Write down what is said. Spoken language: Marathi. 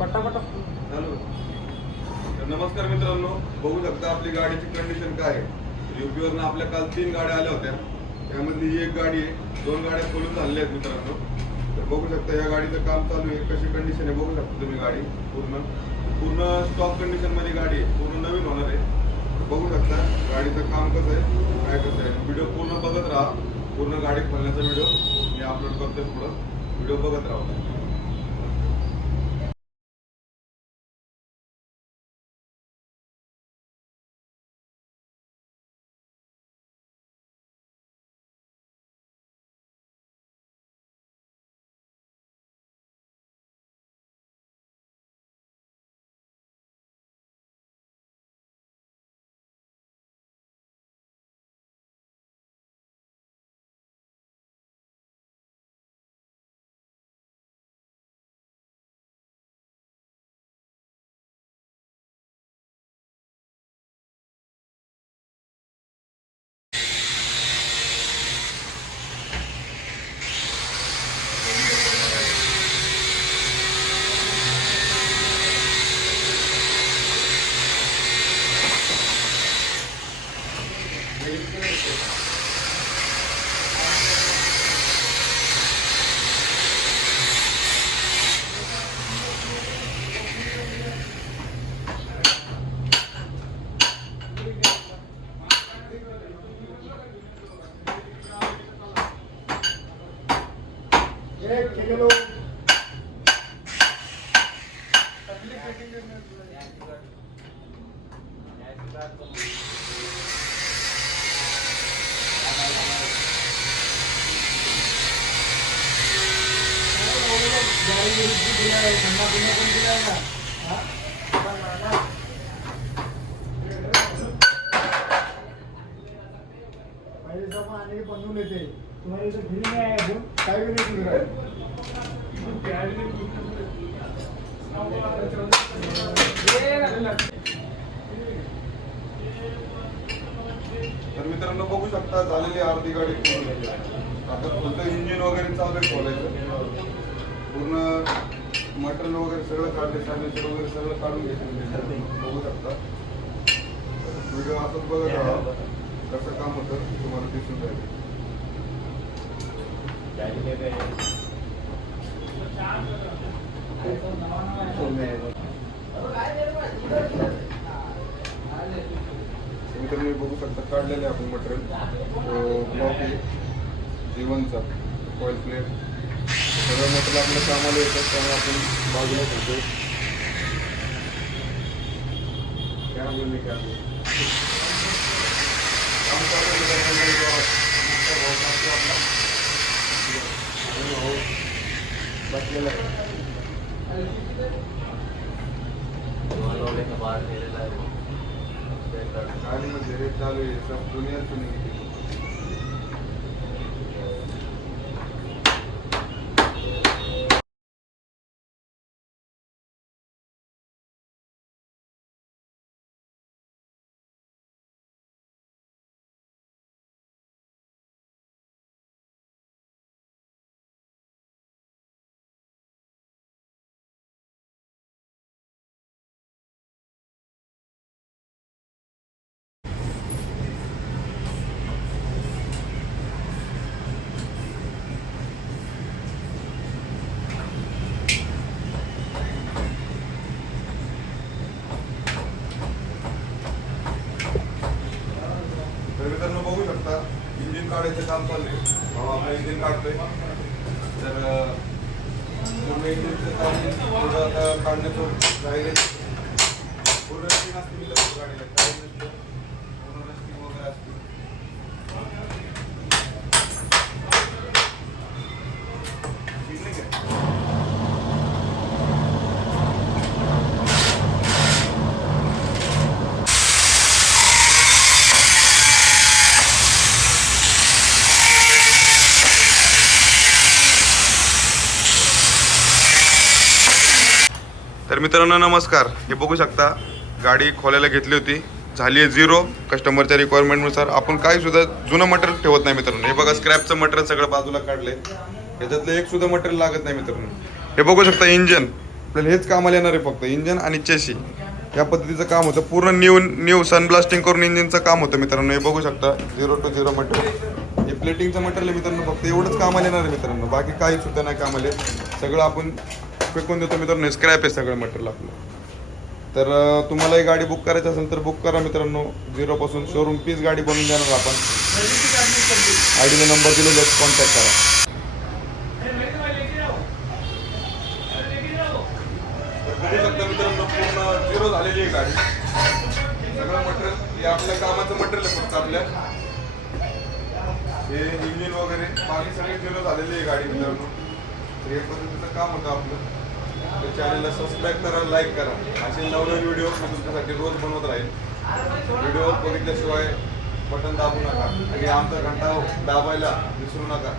पटापटा चालू. तर नमस्कार मित्रांनो, बघू शकता आपली गाडीची कंडिशन काय आहे. युपीवरनं आपल्या काल 3 गाड्या आल्या होत्या. त्यामधली ही एक गाडी आहे, 2 गाड्या खोलून झालेल्या आहेत मित्रांनो. तर बघू शकता या गाडीचं काम चालू आहे. कशी कंडिशन आहे बघू शकता तुम्ही. गाडी पूर्ण स्टॉक कंडिशन मध्ये गाडी आहे, पूर्ण नवीन होणार आहे. बघू शकता गाडीचं काम कसं आहे, काय कसं आहे. व्हिडिओ पूर्ण बघत राहा. पूर्ण गाडी खोलण्याचा व्हिडिओ मी अपलोड करतोय. पुढं व्हिडिओ बघत राहा. बनवून येते तुम्हाला इथे घरी नाही आहे अजून काय नाही. तर मित्रांनो बघू शकता झालेली अर्धी गाडी खोलली. आता फक्त इंजिन वगैरे चालू आहे खोलायचं. पूर्ण मटेरियल वगैरे सगळं काढले, सायलेन्सर वगैरे सगळं काढून घेतलं. बघू शकता व्हिडिओ असंच बघत राहा. कसं काम होतं तुम्हाला दिसून जाईल. तुम्ही बघू शकता काढलेले आपण मटेरियल. ब्लॉक आहे जीवनचा, ऑइल प्लेट, सगळं मटेरियल आपल्या कामाला येतं. त्यामुळे आपण बाजूला ठेवतो. काम बसलेला आहे. गाडीमध्ये हे चालू आहे, सब दुनिया सुनी. मित्रांनो बघू शकता इंजिन काढायचं काम चाललंय. आपण इंजिन काढतोय. तर पूर्ण इंजिनचं काम थोडं आता काढण्याचं राहिले. पूर्ण स्कीम असते मित्रांनो गाडीला, काही नसतं. पूर्ण स्कीम वगैरे असते. ठीक नाही का? तर मित्रांनो नमस्कार. हे बघू शकता गाडी खोलायला घेतली होती, झाली आहे 0 कस्टमरच्या रिक्वायरमेंटनुसार. आपण काही सुद्धा जुनं मटेरियल ठेवत नाही मित्रांनो. हे बघा स्क्रॅपचं मटेरियल सगळं बाजूला काढलंय. याच्यातलं एक सुद्धा मटेरियल लागत नाही मित्रांनो. हे बघू शकता इंजन आपल्याला हेच कामाला येणार आहे फक्त इंजन आणि चेशी या पद्धतीचं काम होतं. पूर्ण न्यू सनब्लास्टिंग करून इंजिनचं काम होतं मित्रांनो. हे बघू शकता 0 to 0 मटेरियल. हे प्लेटिंगचं मटेरियल आहे मित्रांनो. फक्त एवढंच कामाला येणार आहे मित्रांनो. बाकी काही सुद्धा नाही कामाला येत. सगळं आपण फेकून देतो मित्रांनो. स्क्रॅप आहे सगळं मटेरियल आपलं. तर तुम्हाला ही गाडी बुक करायची असेल तर बुक करा मित्रांनो. 0 पासून शोरूम पीस गाडी बनवून देणार आपण. आयडीला नंबर दिलेला आहे, कॉन्टॅक्ट करा. बघू शकता मित्रांनो पूर्ण 0 झालेली आहे गाडी. सगळं मटेरियल हे आपल्या कामाचं मटेरियल आहे फक्त आपल्या. हे इंजिन वगैरे बाकी सगळे 0 झालेली आहे गाडी मित्रांनो. तर या पद्धतीचं काम होतं आपलं. तर चॅनलला सबस्क्राईब करा, लाईक करा. असे नवनवीन व्हिडिओ मी तुमच्यासाठी रोज बनवत राहील. व्हिडिओ बघितल्याशिवाय बटन दाबू नका आणि आमचा घंटा दाबायला विसरू नका.